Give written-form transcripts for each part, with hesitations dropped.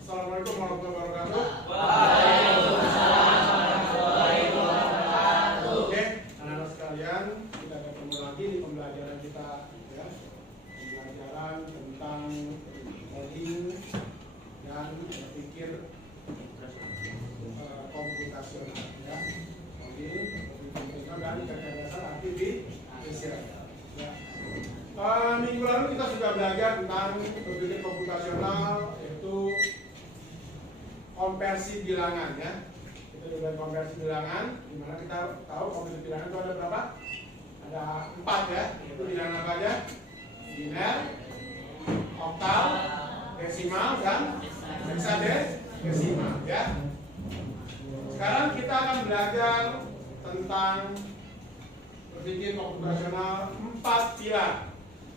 Assalamualaikum warahmatullahi wabarakatuh. Waalaikumsalam warahmatullahi wabarakatuh. Oke, anak-anak sekalian, kita ketemu lagi di pembelajaran kita, ya. Pembelajaran tentang coding dan berpikir komputasional, ya. Coding, komputasional dan kecerdasan artifisial. Ya. Minggu lalu kita sudah belajar tentang berpikir komputasional, yaitu konversi bilangan, ya. Kita sudah konversi bilangan, di mana kita tahu konversi bilangan itu ada berapa? Ada 4, ya. Itu bilangan apa aja? Biner, oktal, desimal, dan heksadesimal, ya. Sekarang kita akan belajar tentang berpikir komputasional 4 pilar,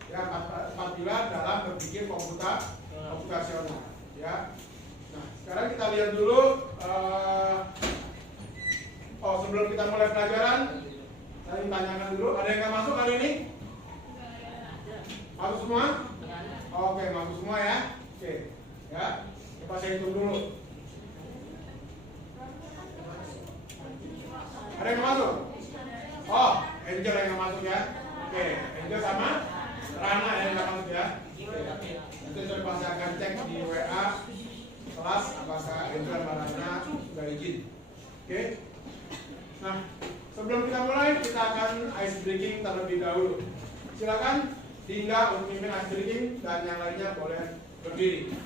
ya. 4 pilar dalam berpikir komputasional, ya. Nah, sekarang kita lihat dulu. Sebelum kita mulai pelajaran, saya ingin tanyakan dulu, ada yang nggak masuk kali ini? Masuk semua? Oke, masuk semua, ya. Oke, ya. Coba saya hitung dulu. Ada yang nggak masuk? Oh, Angel yang nggak masuk, ya. Oke, Angel sama Rana yang nggak masuk, ya. Nanti saya pasti akan cek di WA kelas apakah Angel dan Rana sudah izin. Oke. Nah, sebelum kita mulai, kita akan ice breaking terlebih dahulu. Silakan Dinda untuk memimpin ice breaking dan yang lainnya boleh berdiri.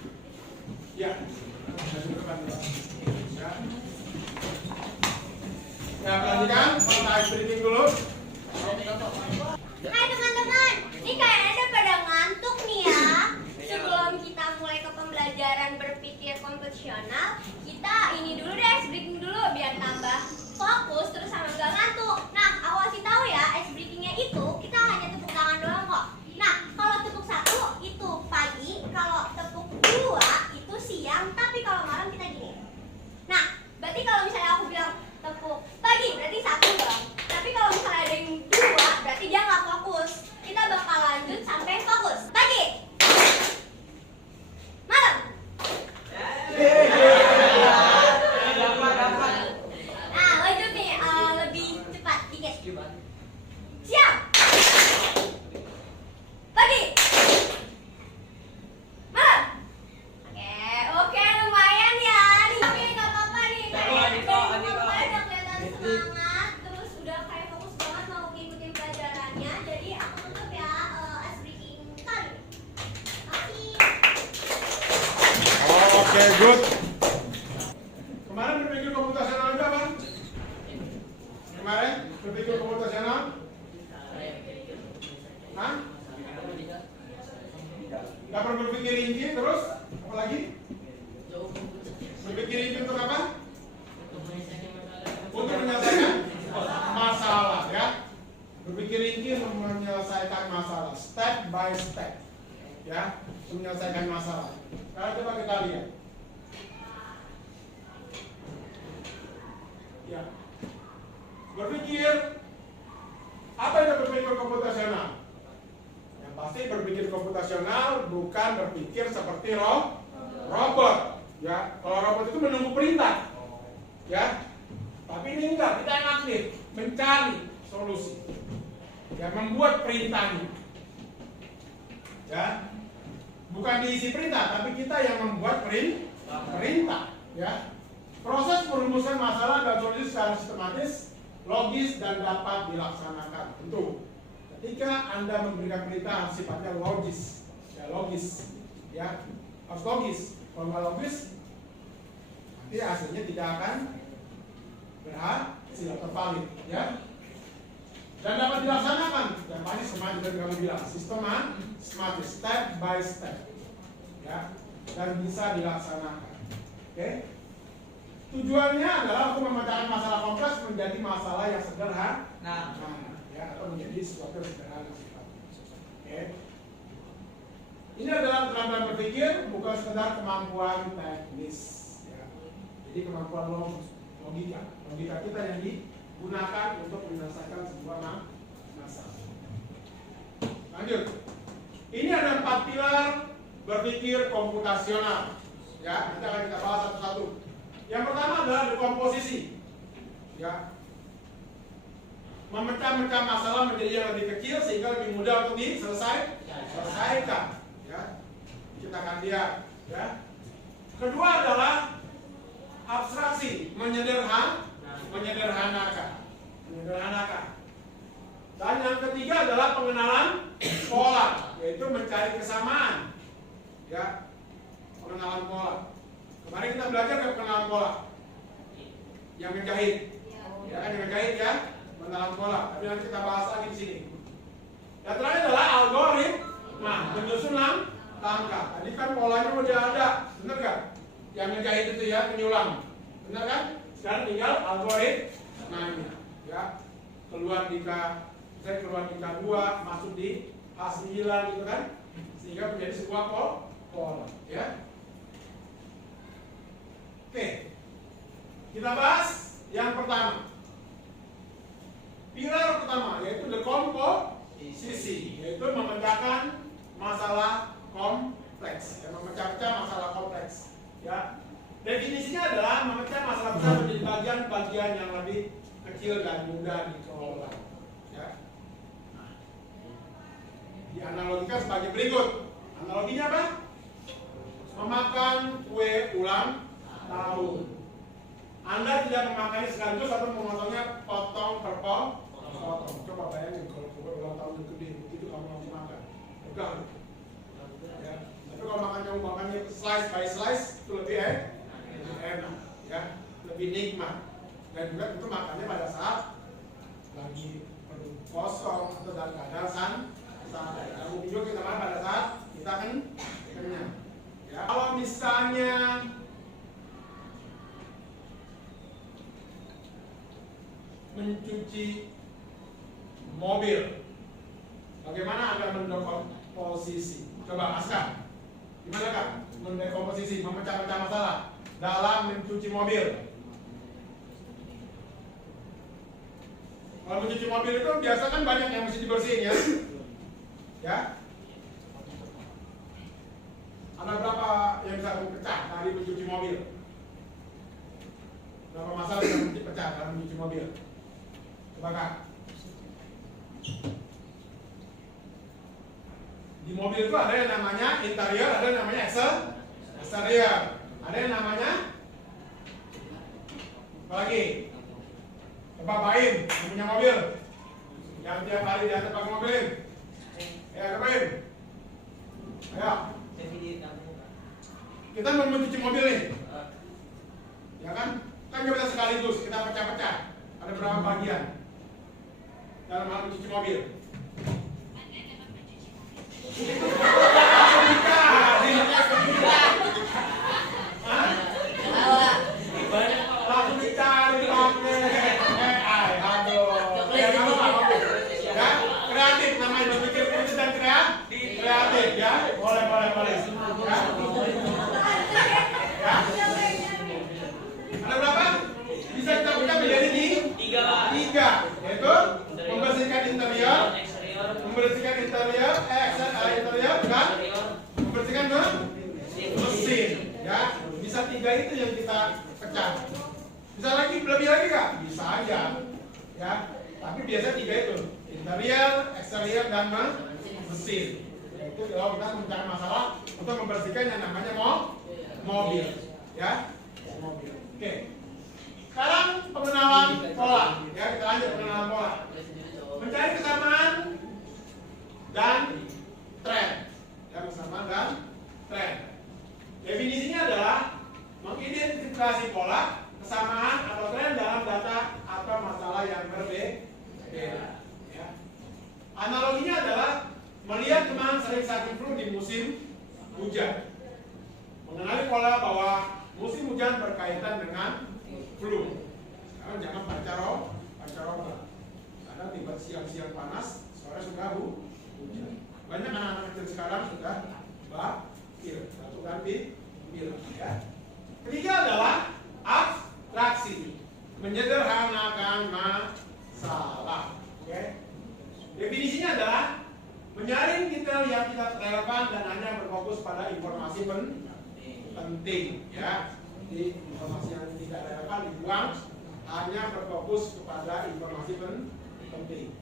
Ya. Ya. Ya, perhatikan, kita ice breaking dulu. Hai teman-teman, ini kayaknya pada ngantuk nih ya. Sebelum kita mulai ke pembelajaran berpikir komputasional, kita ini dulu deh, ice breaking dulu biar tambah fokus terus sama gak ngantuk. Nah, aku kasih tahu ya, ice breakingnya itu kita hanya tepuk tangan doang kok. Nah, kalau tepuk 1 itu pagi, kalau tepuk 2 itu siang, tapi kalau malam kita gini. Nah, berarti kalau misalnya aku bilang tepuk pagi, berarti 1 dong. Tapi kalau misalnya ada yang 2, berarti dia nggak fokus. Kita bakal lanjut sampai fokus. Pagi, malam. Nah, lanjut nih, lebih cepat dikit. Siang, pagi, malam. Oke, lumayan ya. Tapi nggak apa-apa nih. Udah kelihatan semangat, terus udah kayak fokus banget mau ngikutin pelajarannya. Jadi aku tutup ya ice breaking kali. Makasih. Oke, good. Kemarin berpikir komputasional itu apa? Kemarin berpikir komputasional? Hah? Nggak perlu berpikir rinci, terus apa lagi? Berpikir rinci untuk apa? Untuk menyelesaikan masalah, ya. Berpikir rinci untuk menyelesaikan masalah, step by step, ya, menyelesaikan masalah. Sekarang coba kita lihat. Ya. Berpikir, apa itu berpikir komputasional? Yang pasti berpikir komputasional bukan berpikir seperti robot, ya. Kalau robot itu menunggu perintah, ya. Tapi ini enggak, kita yang aktif, mencari solusi, ya, membuat perintahnya, ya. Bukan diisi perintah, tapi kita yang membuat perintah, ya. Proses perumusan masalah dan solusi secara sistematis, logis, dan dapat dilaksanakan. Tentu, ketika Anda memberikan perintah sifatnya logis, ya, harus logis. Kalau nggak logis, nanti hasilnya tidak akan berhasil atau valid, ya. Dan dapat dilaksanakan. Yang pasti semuanya juga kami bilang sistematis, step by step, ya, dan bisa dilaksanakan. Oke. Tujuannya adalah untuk memecahkan masalah kompleks menjadi masalah yang sederhana, ya, atau menjadi sesuatu yang sederhana. Oke. Ini adalah keterampilan berpikir, bukan sekedar kemampuan teknis, ya. Jadi kemampuan logika kita yang digunakan untuk menyelesaikan sebuah masalah. Lanjut. Ini ada 4 pilar berpikir komputasional. Ya, nanti akan kita bahas satu-satu. Yang pertama adalah dekomposisi. Ya. Memecah-mecah masalah menjadi yang lebih kecil sehingga lebih mudah untuk diselesaikan. Ya. Kita akan lihat. Ya. Kedua adalah abstraksi, menyederhanakan. Dan yang ketiga adalah pengenalan pola, yaitu mencari kesamaan. Ya. Pengenalan pola. Kemarin kita belajar ke pengenalan pola. Yang menjahit. Ya kan, yang menjahit ya. Pengenalan pola. Tapi nanti kita bahas lagi di sini. Yang terakhir adalah algoritma, menyusun langkah. Tadi kan polanya udah ada, benar kan? Yang menjahit itu ya, penyulam. Benar kan? Sekarang tinggal algoritmanya. Ya. Keluar nikah 2, masuk di H9 gitu kan? Sehingga menjadi sebuah pola, ya. Oke. Kita bahas yang pertama. Pilar pertama yaitu dekomposisi, yaitu memecahkan masalah kompleks, ya, memecah-pecah masalah kompleks. Ya. Definisinya adalah memecah masalah besar menjadi bagian-bagian yang lebih kecil dan mudah dikelola. Ya. Dianalogikan sebagai berikut. Analoginya apa? Memakan kue ulang tahun. Anda tidak memakannya sekaligus atau memotongnya potong per potong. Coba bayangin kalau kue ulang tahun itu gede, itu kamu langsung makan. Pegang. Ya. Tapi kalau makannya slice by slice itu lebih enak, ya, lebih nikmat. Dan juga itu makannya pada saat lagi perut kosong atau dalam keadaan santai. Dan mungkin juga kita makan pada saat kita kenyang. Ya. Kalau misalnya mencuci mobil, bagaimana Anda mendekomposisi? Coba Aska, gimana Kak? Mendekomposisi, memecah-pecah masalah dalam mencuci mobil. Kalau mencuci mobil itu biasa kan banyak yang mesti dibersihin ya. Ya. Ada berapa yang bisa dipecah dari mencuci mobil? Berapa masalah yang dipecah dalam mencuci mobil? Coba Kak. Di mobil itu ada yang namanya interior, ada yang namanya exterior. Ada yang namanya apa lagi? Coba Baim, yang punya mobil, yang tiap hari diantar pakai mobil. Ya, Baim. Ayo. Kita mau mencuci mobil nih. Ya kan? Kan kita bisa sekaligus, kita pecah-pecah. Ada berapa bagian dalam hal mencuci mobil? Langsung dicari kreatif namanya, berpikir kritis dan kreatif ya. Boleh ya. Ada berapa? Bisa kita pecah menjadi tiga, yaitu membersihkan interior, dan membersihkan mesin. Ya, bisa tiga itu yang kita pecah. Bisa lagi lebih lagi nggak? Bisa aja. Ya, tapi biasa tiga itu: interior, eksterior, dan mesin. Yaitu kalau kita mencari masalah untuk membersihkan yang namanya mobil. Ya, mobil. Oke. Sekarang pengenalan pola. Ya, kita lanjut pengenalan pola. Mencari kesamaan dan tren. Ya, kesamaan dan tren. Definisinya adalah mengidentifikasi pola, kesamaan atau tren dalam data atau masalah yang berbeda. Ya. Analoginya adalah melihat teman sering sakit flu di musim hujan. Mengenali pola bahwa musim hujan berkaitan dengan flu. Sekarang jangan pancaroba. Karena tiba siang-siang panas, sore sudah hujan. Banyak anak-anak kecil sekarang sudah bakil, satu ganti pil. Ya. Ketiga adalah abstraksi, menyederhanakan masalah. Oke. Definisinya adalah menyaring detail yang tidak relevan dan hanya berfokus pada informasi penting. penting, ya. Jadi informasi yang tidak relevan dibuang, hanya berfokus kepada informasi penting.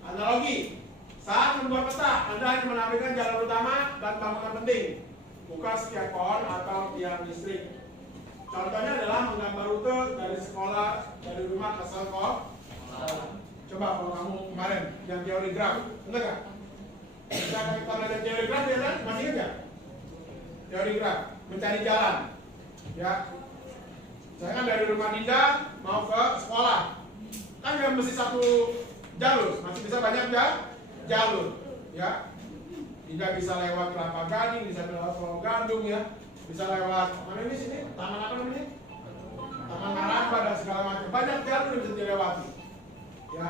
Analogi, saat membuat peta, Anda hanya menampilkan jalan utama dan bangunan penting, bukan setiap pohon atau tiang listrik. Contohnya adalah menggambar rute dari sekolah, dari rumah ke sekolah. Coba kalau kamu kemarin yang teori graf, benar nggak? Kita belajar teori graf ya kan? Masih ingat nggak? Teori graf, mencari jalan. Ya, saya kan dari rumah Dinda mau ke sekolah, kan nggak mesti satu jalur, masih bisa banyak jalur. Ya, Dinda bisa lewat Kelapa Gading, bisa lewat Pulau Gandung ya, bisa lewat mana ini sini, taman apa namanya? Taman Naramba dan segala macam, banyak jalur yang bisa dilewati. Ya,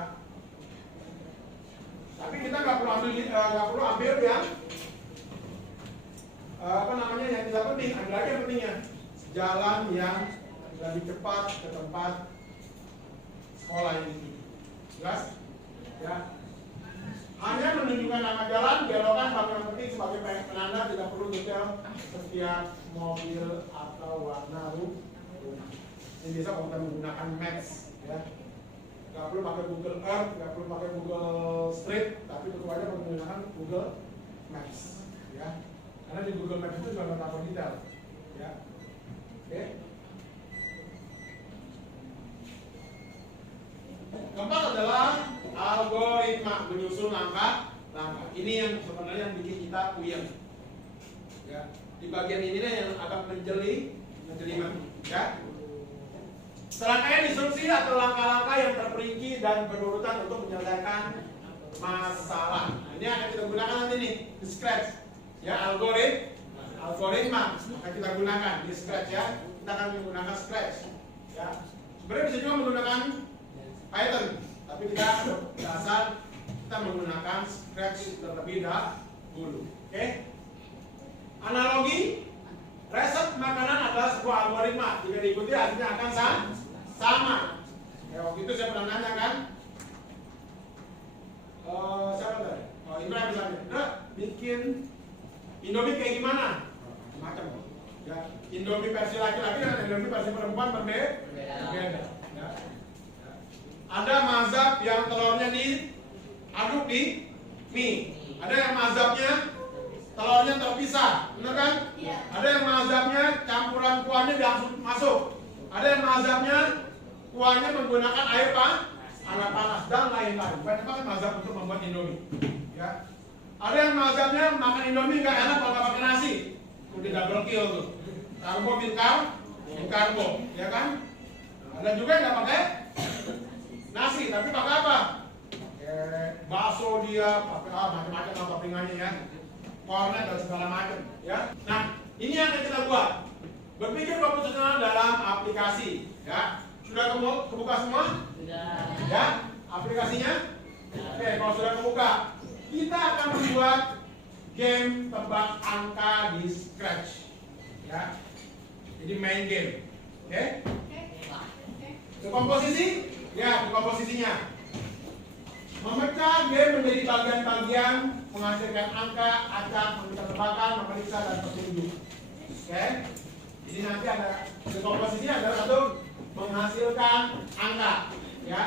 tapi kita nggak perlu ambil yang apa namanya yang tidak penting. Ambil aja yang pentingnya, jalan yang lebih cepat ke tempat sekolah ini. Jelas? Ya. Hanya menunjukkan nama jalan, belokan bangunan penting sebagai penanda, tidak perlu detail setiap mobil atau warna rumah. Ini bisa kita menggunakan maps, ya. Gak perlu pakai Google Earth, gak perlu pakai Google Street, tapi tentu aja menggunakan Google Maps, ya. Karena di Google Maps itu juga terdapat detail, ya. Oke. Keempat adalah algoritma, menyusun langkah-langkah. Ini yang sebenarnya yang bikin kita puyeng. Ya. Di bagian ini yang agak menjelimet, ya. Serangkaian instruksi atau langkah-langkah yang terperinci dan berurutan untuk menyelesaikan masalah. Nah, ini akan kita gunakan nanti nih di Scratch, ya, algoritma akan kita gunakan di Scratch, ya. Kita akan menggunakan Scratch, ya. Sebenarnya bisa juga menggunakan Python, tapi kita dasar kita menggunakan Scratch terlebih dahulu. Oke? Analogi, resep makanan adalah sebuah algoritma. Jika diikuti hasilnya akan sama. Ya, waktu itu saya pernah nanya kan, siapa tadi? Oh, Indra misalnya, Indra bikin Indomie kayak gimana? Macam, ya. Indomie versi laki-laki dan Indomie versi perempuan berbeda. Ya. Ada mazhab yang telurnya diaduk di mie. Ada yang mazhabnya telurnya terpisah, benar kan? Iya. Ada yang mazhabnya campuran kuahnya langsung masuk. Ada yang mazhabnya kuahnya menggunakan air panas dan lain-lain. Banyak banget mazhab untuk membuat Indomie. Ya. Ada yang mazhabnya makan Indomie nggak enak kalau nggak pakai nasi. Udah double kill tuh. Karbo karbo, ya kan? Ada juga yang nggak pakai nasi, tapi pakai apa? Pakai bakso dia, pakai macam-macam toppingannya ya. Kornet dan segala macam, ya. Nah, ini yang akan kita buat. Berpikir komputesional dalam aplikasi, ya. Sudah kebuka semua? Sudah. Ya, aplikasinya? Oke, kalau sudah kebuka, kita akan membuat game tebak angka di Scratch, ya. Jadi main game, oke? Ke komposisi? Ya, ke komposisinya. Memecah game menjadi bagian-bagian, menghasilkan angka, acak, meminta tebakan, memeriksa, dan petunjuk. Oke? Jadi nanti ada di komposisi adalah satu menghasilkan angka, ya,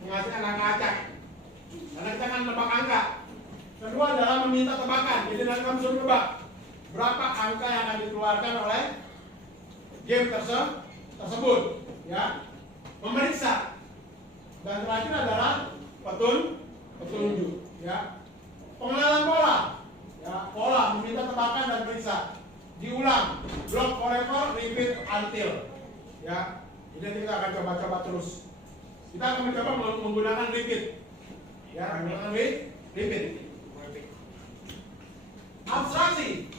menghasilkan angka acak. Karena kita akan tebak angka. Kedua adalah meminta tebakan. Jadi nanti kamu suruh tebak berapa angka yang akan dikeluarkan oleh game tersebut, ya. Memeriksa. Dan terakhir adalah petunjuk, ya. Pengenalan pola, ya, pola meminta tebakan dan periksa. Diulang, block forever, repeat until, ya. Jadi kita akan coba-coba terus. Kita akan mencoba menggunakan repeat, ya, menggunakan repeat. Abstraksi,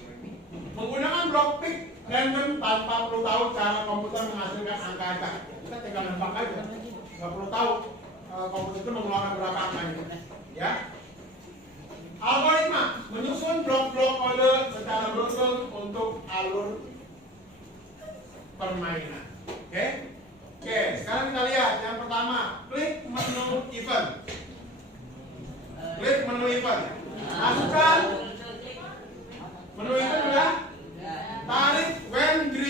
menggunakan block pick random tanpa perlu tahu cara komputer menghasilkan angka acak. Kita tinggal nebak aja, nggak perlu tahu komputer itu mengeluarkan berapa angkanya, ya. Algoritma, menyusun blok-blok kode secara beruntun untuk alur permainan. Oke? Oke, sekarang kita lihat yang pertama, klik menu event. Klik menu event. Masukkan menu event udah. Tarik when green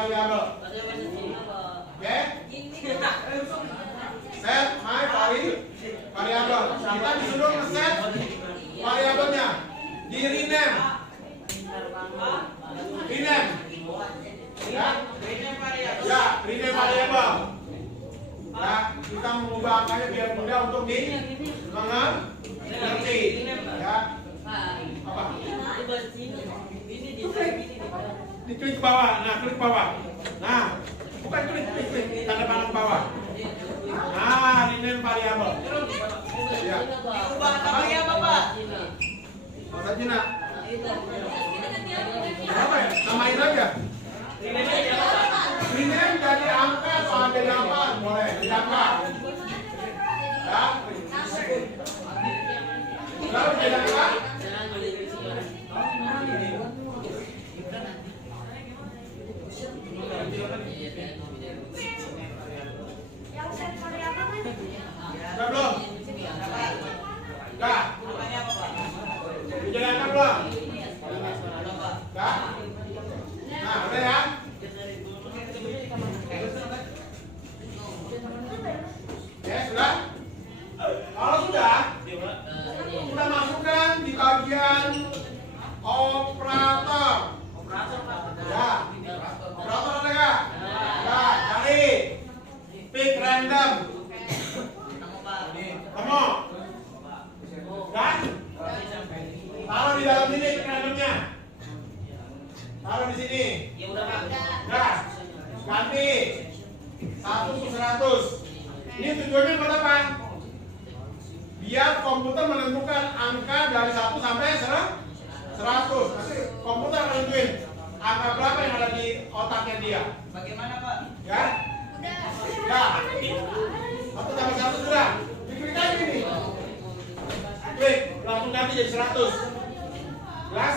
variabel. Oke? Set my variabel. Kita disuruh ngeset variabelnya. Di rename. Rename. Ya? Ya, rename variabel. Ya, kita mengubah angkanya biar mudah untuk dimengerti. Ya. Apa? Diklik ke bawah. Nah, klik bawah. Nah, bukan klik tanda panah ke bawah. Nah, rename variabel. Ya. Ubah namanya apa, Pak? Masa Cina? Apa ya? Namain aja. Rename jadi angka atau jadi apa? Boleh, jadi angka. Ya. Lalu jadi angka? Yang set variabel kan? Udah belum? Udah. Dijalankan belum? Udah? Nah, udah ya? Ya, sudah? Kalau sudah, kita masukkan di bagian operator. Ya, operator ada nggak? Ya, cari pick random. Temu. Kan? Taruh di dalam sini pick randomnya. Taruh di sini. Nah, ganti 1/100. Ini tujuannya buat apa? Biar komputer menentukan angka dari 1 sampai 100. Nanti komputer menentuin angka berapa yang ada di otaknya dia. Bagaimana, Pak? Ya? Ya. 1 tambah 1 sudah. Diklik aja ini. Klik, langsung ganti jadi 100. Jelas?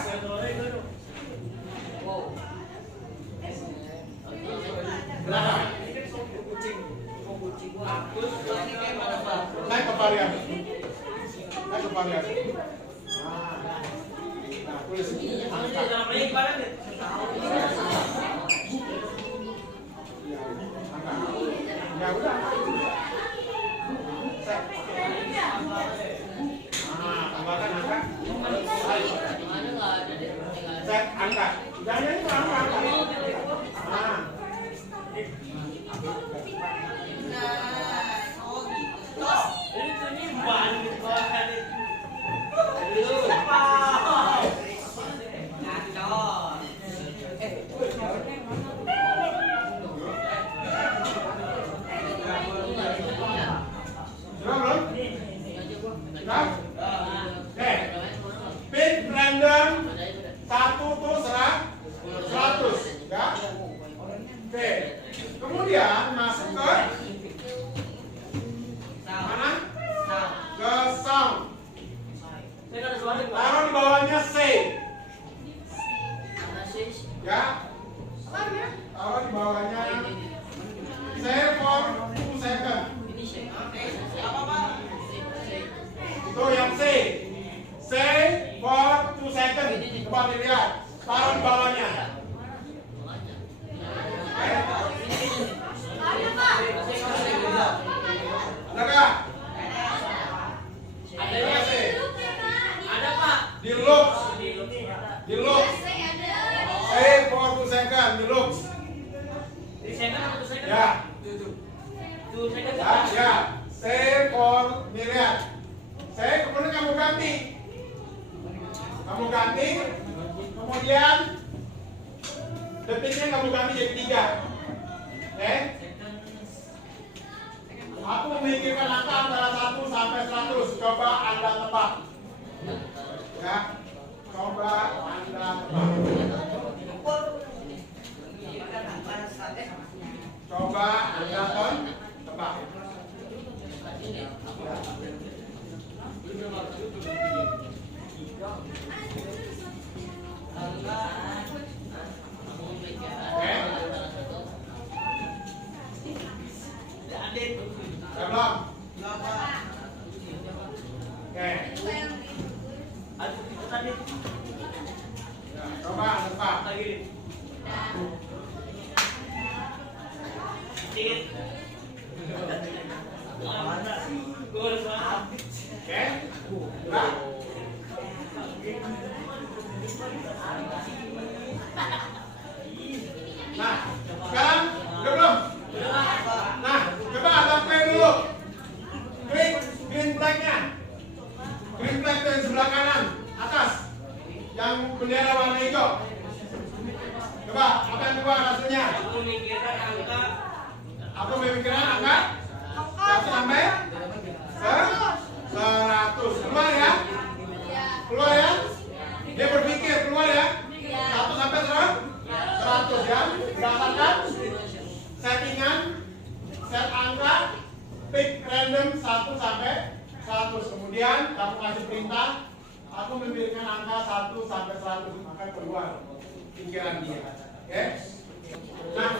Berapa? Naik ke variabel. Naik ke variabel. Nah, tulis angka. Ya udah. Tambahkan angka. Set angka. Jangan ini angka. Nah. Sudah belum? Sudah? Oke. Pick random 1 tuh 100. Ya? Oke. Kemudian masuk ke mana? Ke sound. Taruh di bawahnya save. Ya? Taruh di bawahnya save for 2 second. Itu yang C. Save for 2 second. Coba dilihat. Taruh di bawahnya. Ada nggak? Ada, Pak. Di loop. Di loop. Save for 2 second. Di loop. Ya. Ya. Save for miliar. Save kemudian kamu ganti. Kamu ganti. Kemudian detiknya kamu ganti jadi 3. Oke? Aku memikirkan angka antara 1 sampai 100. Coba Anda tebak. Ya. Coba Anda tebak. Coba Anda tebak. Udah belum? Oke. Ya, coba tebak. Tit. Gol, Pak. Oke? Nah. Nah, sekarang udah belum? Nah, coba abang play dulu. Klik green flag-nya. Green flag itu yang sebelah kanan, atas. Yang bendera warna hijau. Coba, apa yang keluar hasilnya? Aku mikirkan angka Aku memikirkan angka 1 sampai 100. Keluar ya? Keluar ya? Dia berpikir keluar ya? 1 sampai 100 ya? Berdasarkan settingan, set angka, pick random 1 sampai 100. Kemudian kamu kasih perintah, aku memikirkan angka 1 sampai 100, maka keluar pikiran dia. Oke? Nah,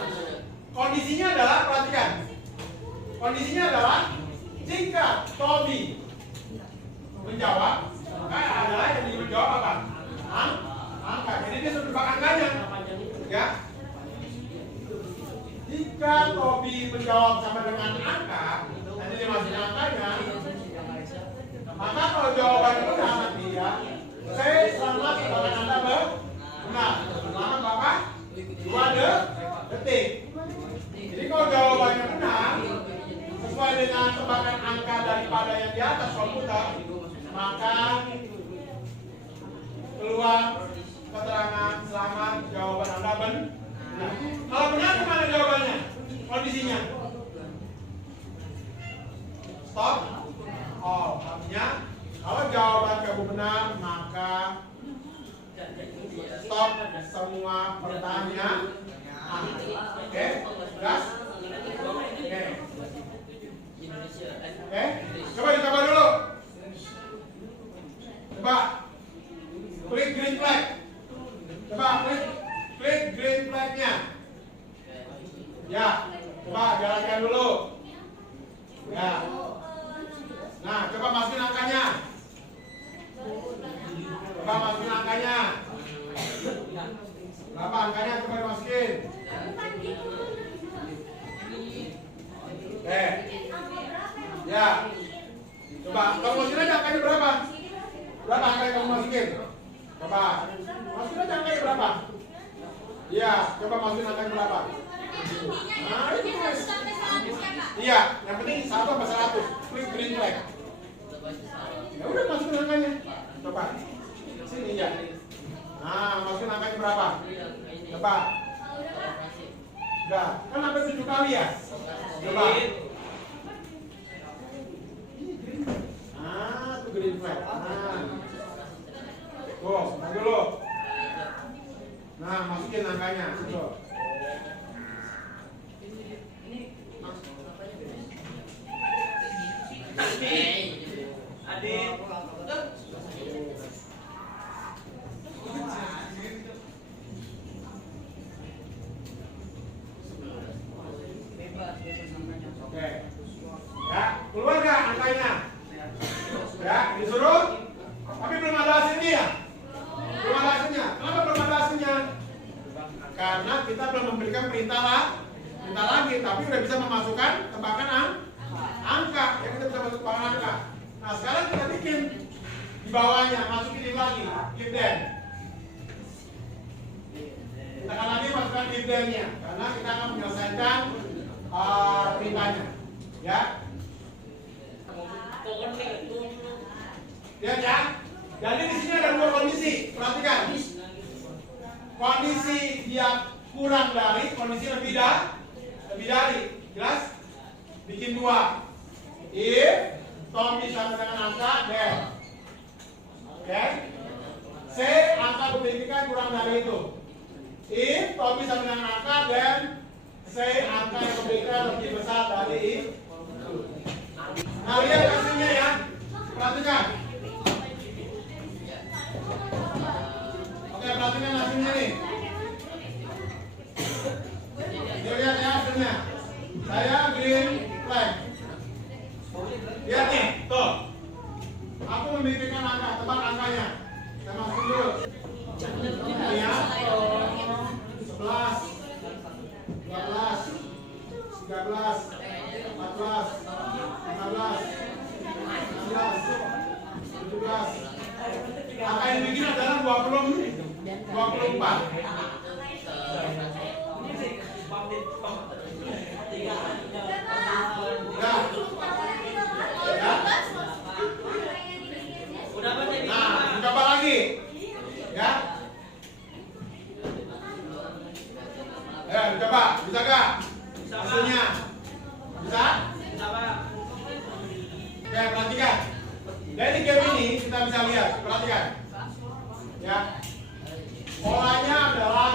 kondisinya adalah, perhatikan. Kondisinya adalah jika Toby menjawab, maka adalah yang menjawab apa? Angka. Jadi dia sudah tebak angkanya. Ya. Jika Toby menjawab sama dengan angka, nanti dia masih angkanya. Maka kalau jawabannya benar nanti ya, saya selamat sebagai Anda benar. Selamat Bapak 2 detik. Jadi kalau jawabannya benar sesuai dengan tebakan angka daripada yang di atas komputer, maka keluar keterangan selamat jawaban Anda benar. Kalau benar gimana jawabannya? Kondisinya stop. Oh, artinya kalau jawaban kamu benar maka stop semua pertanyaan. Oke, gas. Oke, coba dicoba dulu. Coba klik green flag. Coba klik green flagnya. Ya, coba jalankan dulu. Ya. Nah, coba masukin angkanya. Coba masukin angkanya. Berapa angkanya? Coba dimasukin. Ya. Coba kamu masukin aja angkanya berapa? Berapa angka yang kamu masukin? Coba masukin aja angkanya berapa? Iya, coba masukin angkanya berapa? Nah, itu guys. Iya, yang penting 1 sampai 100. Klik green flag. Ya udah masukin angkanya. Coba. Sini ya. Nah, masukin angkanya berapa? Coba. Udah, kan sampai 7 kali ya? Coba. Nah, itu green flag. Nah. Tuh, dulu. Nah, masukin angkanya. Tuh. Adik. Oke. Ya, keluar nggak angkanya? Ya, disuruh. Tapi belum ada hasilnya ya? Belum ada hasilnya. Kenapa belum ada hasilnya? Karena kita belum memberikan perintah lagi, tapi udah bisa memasukkan tebakan angka. Ya, kita bisa masuk tebakan angka. Nah, sekarang kita bikin di bawahnya, masukin ini lagi, give them. Kita akan lagi masukkan give them-nya, karena kita akan menyelesaikan perintahnya. Ya. Lihat ya. Jadi di sini ada 2 kondisi. Perhatikan. Kondisi dia kurang dari, kondisi lebih dari. Jelas? Bikin 2. If Tommy sama dengan angka then. Oke? C, angka kebalikan kurang dari itu. If Tommy sama dengan angka then C, angka yang kebalikan lebih besar dari itu. Nah, lihat hasilnya ya. Perhatikan. Oke, perhatikan hasilnya nih. Lihat ya hasilnya. Saya green flag. Lihat nih, tuh. Aku memikirkan angka, tebak angkanya. Saya masukin dulu. Ini ya. 11, 12, 13, 14, 15, 16, 17. Angka yang bikin adalah 24. Nah, coba lagi, ya. Coba, bisa gak? Hasilnya, bisa? Oke, perhatikan. Dari game ini kita bisa lihat, perhatikan, ya. Polanya adalah,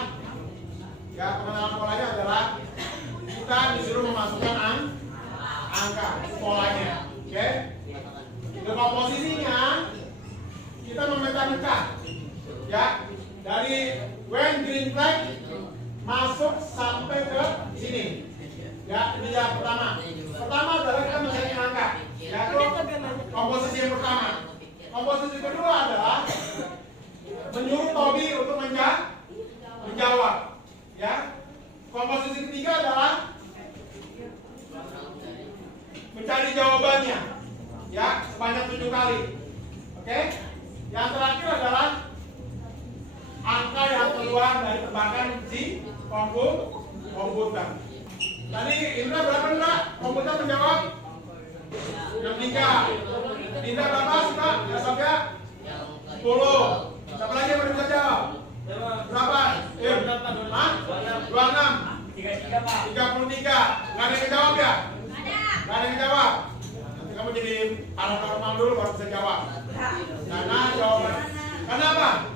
ya teman-teman, polanya adalah kita disuruh memasukkan angka, polanya, oke? Dengan posisinya kita memetakan, ya, dari when green flag masuk sampai ke sini, ya. Ini yang pertama. Pertama adalah kita mencari angka, yaitu komposisi yang pertama. Komposisi kedua adalah menyuruh Tobi untuk menjawab, ya. Komposisi ketiga adalah mencari jawabannya, ya, sebanyak 7 kali. Oke? Yang terakhir adalah angka yang keluar dari tebakan si komputer. Tadi Indra berapa, Indra? Komputer menjawab 63. Indra berapa, Suka? Ya, Sofia? 10. Siapa lagi yang bisa jawab? Berapa? 26. 33. Nggak ada yang jawab ya? Nggak ada yang jawab. Nanti kamu jadi paranormal dulu baru bisa jawab. Karena jawaban. Kenapa?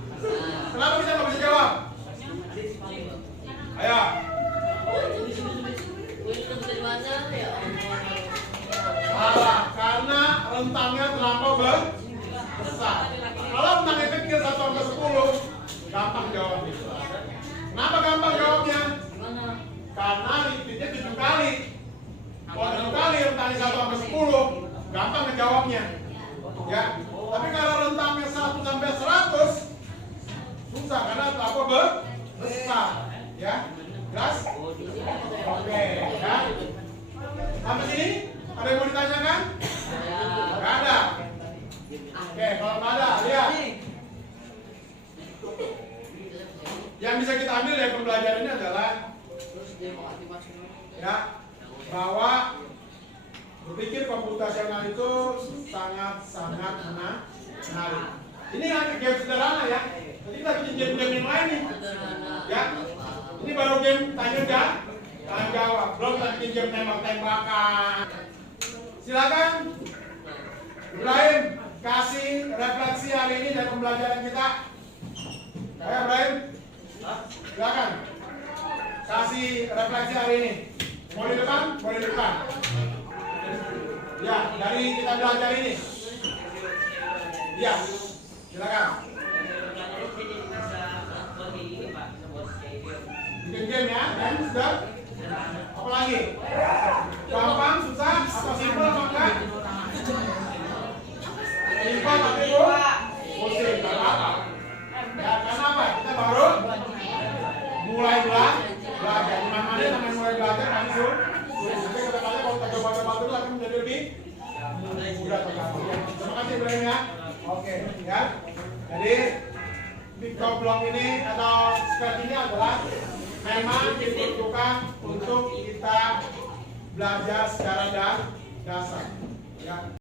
Kenapa kita nggak bisa jawab? Ayo. Salah, karena rentangnya terlampau besar. Kalau rentangnya kecil 1 sampai 10, gampang jawabnya. Kenapa gampang jawabnya? Karena repeatnya 7 kali. Kalau 7 kali rentangnya 1 sampai 10, gampang ngejawabnya. Ya. Tapi kalau rentangnya 1 sampai 100, susah karena terlampau besar. Ya. Jelas? Oke, ya. Sampai sini ada yang mau ditanyakan? Nggak ada. Oke, kalau nggak ada, lihat. Yang bisa kita ambil dari pembelajaran ini adalah, ya, bahwa berpikir komputasional itu sangat menarik. Ini hanya game sederhana, ya. Jadi kita bikin game-game yang lain nih, ya. Ini baru game tanya jawab. Belum kita bikin game tembak-tembakan. Silakan, Ibrahim, kasih refleksi hari ini dari pembelajaran kita. Ayo, Ibrahim. Silakan. Kasih refleksi hari ini. Mau di depan? Boleh di depan. Ya, dari kita belajar ini. Ya, silakan. Bikin game ya, dan sudah. Apa lagi? Gampang, susah, atau simpel apa enggak? Simpel tapi pusing, nggak apa-apa. Ya, karena apa? Kita baru mulai belajar. Mana namanya mulai belajar kan sulit. Nanti kedepannya kalau kita coba-coba terus akan menjadi lebih mudah tergantung. Terima kasih Ibrahim ya. Oke, ya. Jadi big block ini atau skirt ini adalah memang diperuntukkan untuk kita belajar secara dasar. Ya.